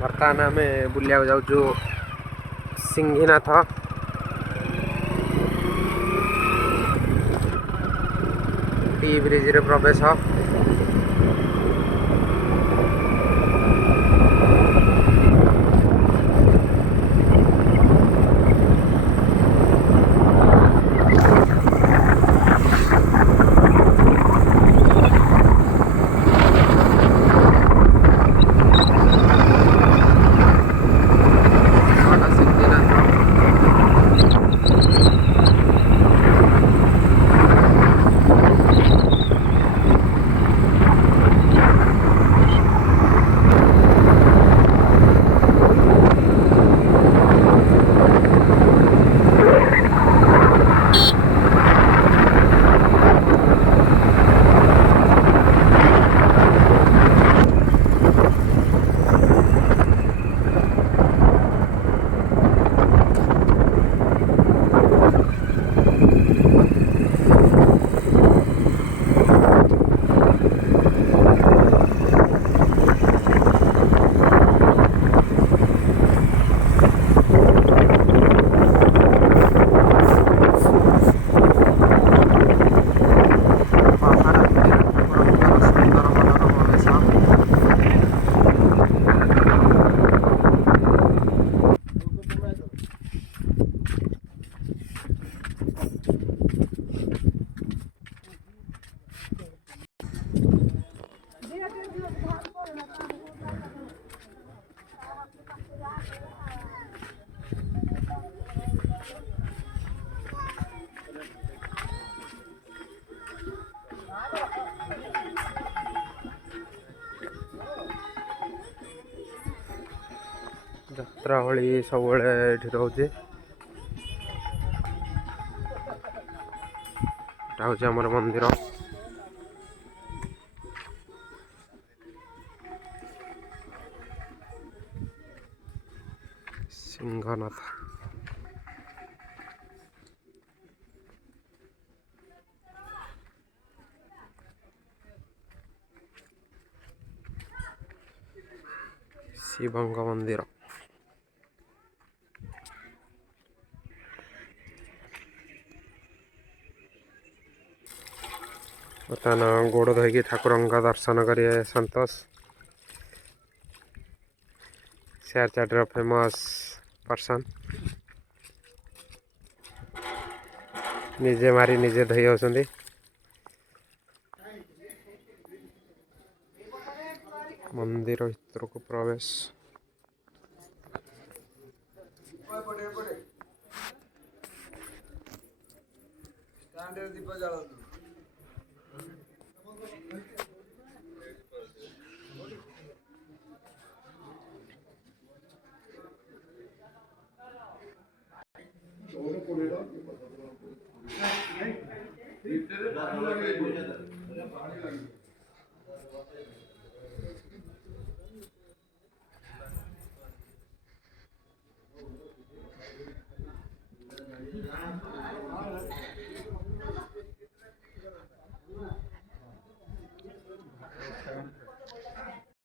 बर्तमान आम बुलिया जाऊँ सिंघीनाथ टी ब्रिज रे प्रवेश। ଯାତ୍ରାଭଳି ସବୁବେଳେ ଏଠି ରହୁଛି। ଏଟା ହଉଛି ଆମର ମନ୍ଦିର। ସିଂହନାଥ। ଶିବଙ୍କ ମନ୍ଦିର। ବର୍ତ୍ତମାନ ଗୋଡ଼ ଧୋଇକି ଠାକୁରଙ୍କ ଦର୍ଶନ କରିବେ ସନ୍ତୋଷ। ସେୟାର ଚାଟ୍ର ଫେମସ୍ ପର୍ସନ୍। ନିଜେ ମାରି ନିଜେ ଧୋଇ ଯାଉଛନ୍ତି। ମନ୍ଦିର ଭିତରକୁ ପ୍ରବେଶ।